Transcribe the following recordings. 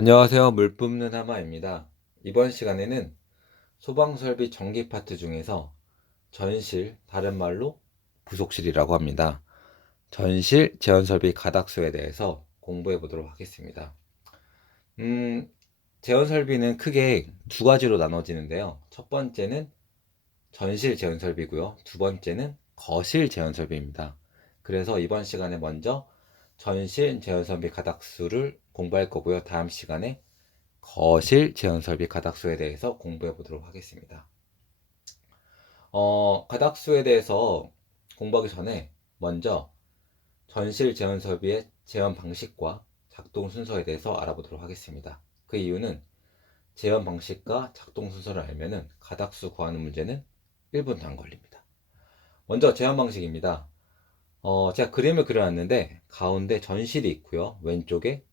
안녕하세요. 물 뿜는 하마입니다. 이번 시간에는 소방설비 전기 파트 중에서 전실, 다른 말로 부속실이라고 합니다. 전실 제원설비 가닥수에 대해서 공부해 보도록 하겠습니다. 음, 제원설비는 크게 두 가지로 나눠지는데요. 첫 번째는 전실 제원설비고요. 두 번째는 거실 제원설비입니다. 그래서 이번 시간에 먼저 전실 제원설비 가닥수를 공부할 거고요. 다음 시간에 거실 제원설비 가닥수에 대해서 공부해 보도록 하겠습니다. 가닥수에 대해서 공부하기 전에 먼저 전실 제원설비의 제원 방식과 작동 순서에 대해서 알아보도록 하겠습니다. 그 이유는 제원 방식과 작동 순서를 알면은 가닥수 구하는 문제는 1분도 안 걸립니다. 먼저 제원 방식입니다. 제가 그림을 그려놨는데 가운데 전실이 있고요. 왼쪽에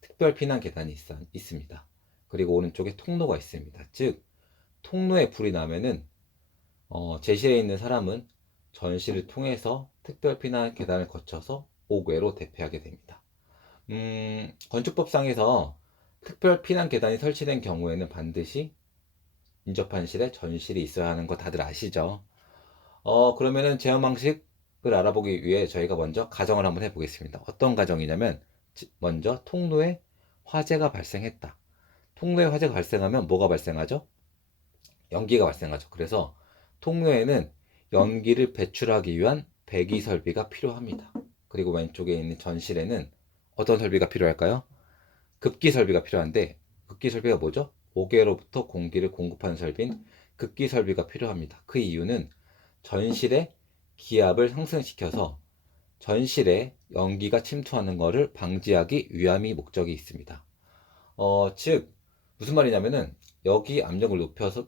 특별 피난 계단이 있습니다. 그리고 오른쪽에 통로가 있습니다. 즉 통로에 불이 나면은 제실에 있는 사람은 전시를 통해서 특별 피난 계단을 거쳐서 옥외로 대피하게 됩니다. 건축법상에서 특별 피난 계단이 설치된 경우에는 반드시 인접한 실에 전실이 있어야 하는 거 다들 아시죠? 그러면은 제어 방식을 알아보기 위해 저희가 먼저 가정을 한번 해보겠습니다. 어떤 가정이냐면 먼저 통로에 화재가 발생했다. 통로에 화재가 발생하면 뭐가 발생하죠? 연기가 발생하죠. 그래서 통로에는 연기를 배출하기 위한 배기 설비가 필요합니다. 그리고 왼쪽에 있는 전실에는 어떤 설비가 필요할까요? 급기 설비가 필요한데 급기 설비가 뭐죠? 옥외로부터 공기를 공급하는 설비인 급기 설비가 필요합니다. 그 이유는 전실의 기압을 상승시켜서 전실에 연기가 침투하는 것을 방지하기 위함이 목적이 있습니다. 즉 무슨 말이냐면은 여기 압력을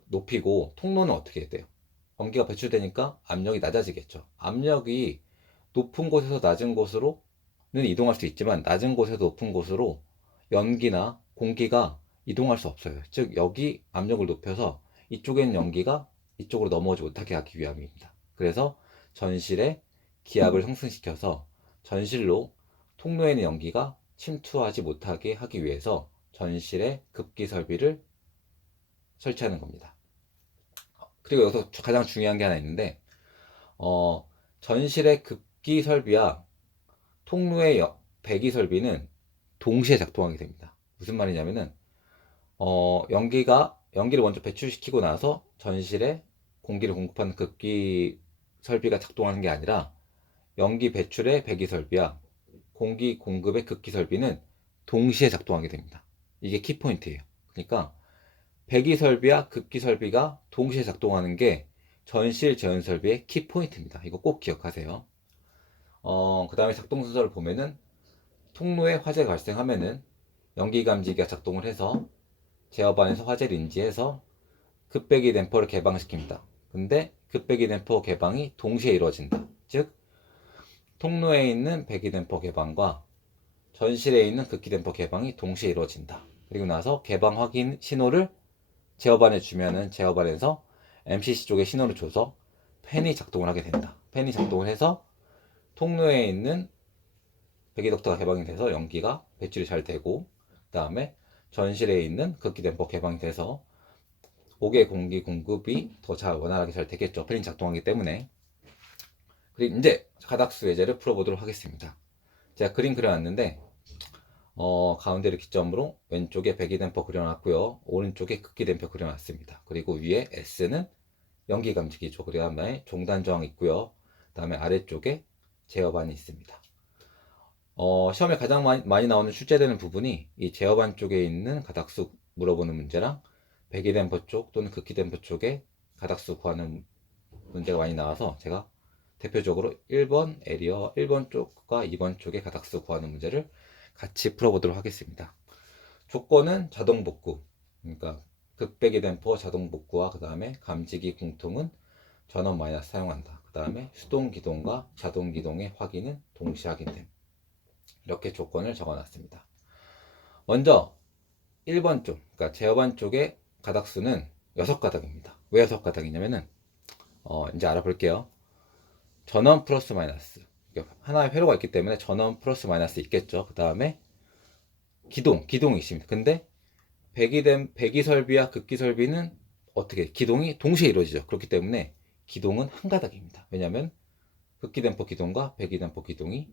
높이고 통로는 어떻게 돼요? 공기가 배출되니까 압력이 낮아지겠죠. 압력이 높은 곳에서 낮은 곳으로는 이동할 수 있지만 낮은 곳에서 높은 곳으로 연기나 공기가 이동할 수 없어요. 즉 여기 압력을 높여서 이쪽에 있는 연기가 이쪽으로 넘어오지 못하게 하기 위함입니다. 그래서 전실에 기압을 상승시켜서 전실로 통로에 있는 연기가 침투하지 못하게 하기 위해서 전실에 급기 설비를 설치하는 겁니다. 그리고 여기서 가장 중요한 게 하나 있는데 전실의 급기 설비와 통로의 배기 설비는 동시에 작동하게 됩니다. 무슨 말이냐면은 연기를 먼저 배출시키고 나서 전실에 공기를 공급하는 급기 설비가 작동하는 게 아니라 연기 배출의 배기 설비와 공기 공급의 급기 설비는 동시에 작동하게 됩니다. 이게 키포인트예요. 그러니까 배기 설비와 급기 설비가 동시에 작동하는 게 전실 제원 설비의 키포인트입니다. 이거 꼭 기억하세요. 그 다음에 작동 순서를 보면은 통로에 화재가 발생하면은 연기 감지기가 작동을 해서 제어반에서 화재를 인지해서 급배기 댐퍼를 개방시킵니다. 근데 급배기 댐퍼 개방이 동시에 이루어진다. 즉 통로에 있는 배기 댐퍼 개방과 전실에 있는 급기 댐퍼 개방이 동시에 이루어진다. 그리고 나서 개방 확인 신호를 제어반에 주면은 제어반에서 MCC 쪽에 신호를 줘서 팬이 작동을 하게 된다. 팬이 작동을 해서 통로에 있는 배기덕터가 개방이 돼서 연기가 배출이 잘 되고, 그 다음에 전실에 있는 급기 댐퍼 개방이 돼서 옥의 공기 공급이 더 잘 원활하게 잘 되겠죠. 팬이 작동하기 때문에. 그리고 이제 가닥수 예제를 풀어보도록 하겠습니다. 제가 그림 그려놨는데 가운데를 기점으로 왼쪽에 배기 댐퍼 그려놨고요. 오른쪽에 급기 댐퍼 그려놨습니다. 그리고 위에 S는 연기 감지기죠. 그 다음에 종단 저항 있고요. 그 다음에 아래쪽에 제어반이 있습니다. 시험에 가장 많이 나오는 출제되는 부분이 이 제어반 쪽에 있는 가닥수 물어보는 문제랑 배기 댐퍼 쪽 또는 급기 댐퍼 쪽에 가닥수 구하는 문제가 많이 나와서 제가 대표적으로 1번 에리어 1번 쪽과 2번 쪽의 가닥수 구하는 문제를 같이 풀어보도록 하겠습니다. 조건은 자동 복구, 그러니까 급배기 댐퍼 자동 복구와 그 다음에 감지기 공통은 전원 마이너스 사용한다. 그 다음에 수동 기동과 자동 기동의 확인은 동시 확인됨. 이렇게 조건을 적어놨습니다. 먼저 1번 쪽, 그러니까 제어반 쪽의 가닥수는 6가닥입니다. 왜 6가닥이냐면은 이제 알아볼게요. 전원 플러스 마이너스, 하나의 회로가 있기 때문에 전원 플러스 마이너스 있겠죠. 그 다음에 기동이 있습니다. 근데 배기 설비와 극기 설비는 어떻게 기동이 동시에 이루어지죠. 그렇기 때문에 기동은 한 가닥입니다. 왜냐하면 극기 댐퍼 기동과 배기 댐퍼 기동이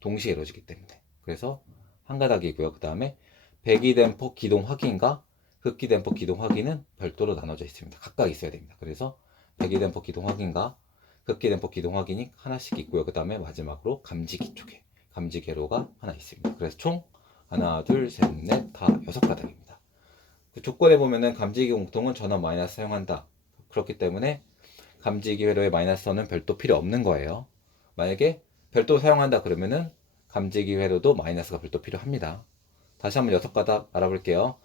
동시에 이루어지기 때문에. 그래서 한 가닥이고요. 그 다음에 배기 댐퍼 기동 확인과 극기 댐퍼 기동 확인은 별도로 나눠져 있습니다. 각각 있어야 됩니다. 그래서 배기 댐퍼 기동 확인과 극기 댐퍼 기동 확인이 하나씩 있고요. 그 다음에 마지막으로 감지기 쪽에 감지 회로가 하나 있습니다. 그래서 총 하나, 둘, 셋, 넷, 다 6가닥입니다. 그 조건에 보면은 감지기 공통은 전원 마이너스 사용한다. 그렇기 때문에 감지기 회로의 마이너스선은 별도 필요 없는 거예요. 만약에 별도 사용한다 그러면은 감지기 회로도 마이너스가 별도 필요합니다. 다시 한번 6가닥 알아볼게요.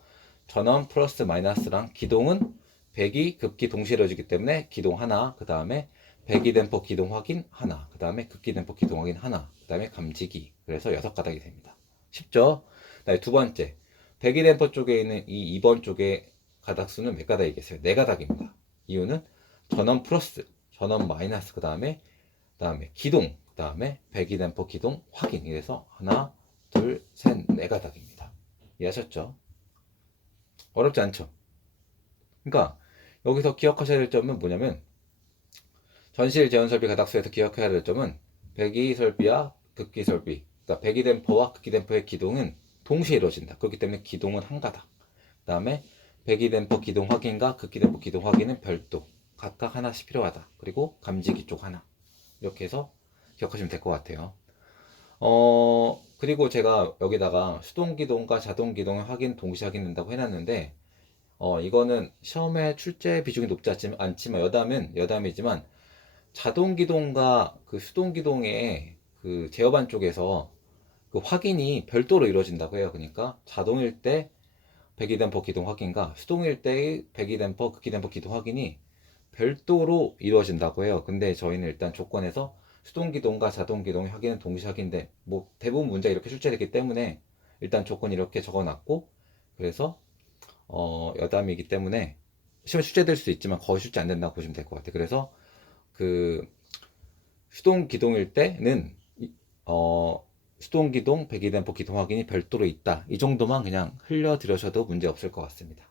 전원 플러스 마이너스랑 기동은 배기, 극기 동시에 이루어지기 때문에 기동 하나, 그 다음에 배기 댐퍼 기동 확인 하나, 그 다음에 극기 댐퍼 기동 확인 하나, 그 다음에 감지기. 그래서 6가닥이 됩니다. 쉽죠? 네, 두 번째. 배기 댐퍼 쪽에 있는 이 2번 쪽의 가닥수는 몇 가닥이겠어요? 4가닥입니다. 이유는 전원 플러스, 전원 마이너스, 그 다음에 기동, 그 다음에 배기 댐퍼 기동 확인. 이래서 하나, 둘, 셋, 4가닥입니다. 이해하셨죠? 어렵지 않죠? 그러니까 여기서 기억하셔야 될 점은 뭐냐면 전실 제원 설비 가닥수에서 기억해야 될 점은 배기 설비와 극기 설비, 그러니까 배기 댐퍼와 극기 댐퍼의 기동은 동시에 이루어진다. 그렇기 때문에 기동은 한 가닥. 그 다음에 배기 댐퍼 기동 확인과 극기 댐퍼 기동 확인은 별도. 각각 하나씩 필요하다. 그리고 감지기 쪽 하나. 이렇게 해서 기억하시면 될 것 같아요. 그리고 제가 여기다가 수동 기동과 자동 기동의 확인 동시에 확인된다고 해놨는데, 이거는 시험에 출제 비중이 높지 않지만, 여담이지만, 자동 기동과 그 수동 기동의 그 제어반 쪽에서 그 확인이 별도로 이루어진다고 해요. 그러니까 자동일 때 배기댐퍼 기동 확인과 수동일 때의 배기댐퍼, 극기댐퍼 기동 확인이 별도로 이루어진다고 해요. 근데 저희는 일단 조건에서 수동 기동과 자동 기동의 확인은 동시 확인돼. 뭐 대부분 문제가 이렇게 출제됐기 때문에 일단 조건 이렇게 적어놨고, 그래서 여담이기 때문에 시험에 출제될 수 있지만 거의 출제 안 된다고 보시면 될 것 같아요. 그래서 그 수동 기동일 때는 수동 기동, 배기 댐퍼 기동 확인이 별도로 있다. 이 정도만 그냥 흘려드려셔도 문제 없을 것 같습니다.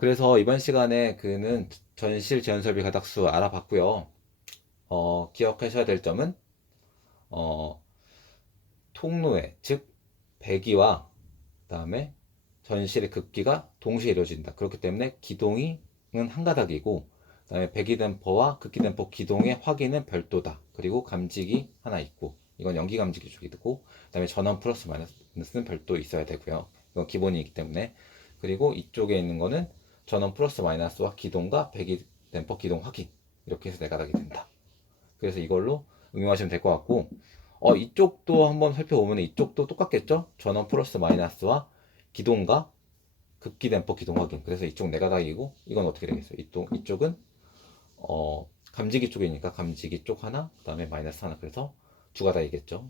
그래서 이번 시간에 그는 전실 제원 설비 가닥수 알아봤고요. 기억하셔야 될 점은 통로에, 즉 배기와 그다음에 전실의 극기가 동시에 이루어진다. 그렇기 때문에 기동은 한 가닥이고, 그다음에 배기 댐퍼와 극기 댐퍼 기동의 확인은 별도다. 그리고 감지기 하나 있고, 이건 연기 감지기 쪽이 있고, 그다음에 전원 플러스 마이너스는 별도 있어야 되고요. 이건 기본이기 때문에. 그리고 이쪽에 있는 거는 전원 플러스 마이너스와 기동과 배기 댐퍼 기동 확인. 이렇게 해서 4가닥이 된다. 그래서 이걸로 응용하시면 될 것 같고, 이쪽도 한번 살펴보면 이쪽도 똑같겠죠? 전원 플러스 마이너스와 기동과 극기 댐퍼 기동 확인. 그래서 이쪽 4가닥이고, 이건 어떻게 되겠어요? 이쪽은 감지기 쪽이니까 감지기 쪽 하나, 그 다음에 마이너스 하나. 그래서 2가닥이겠죠.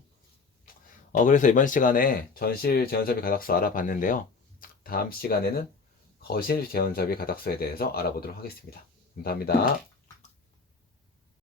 그래서 이번 시간에 전실 제원설비 가닥수 알아봤는데요. 다음 시간에는 거실 제원설비 가닥수에 대해서 알아보도록 하겠습니다. 감사합니다.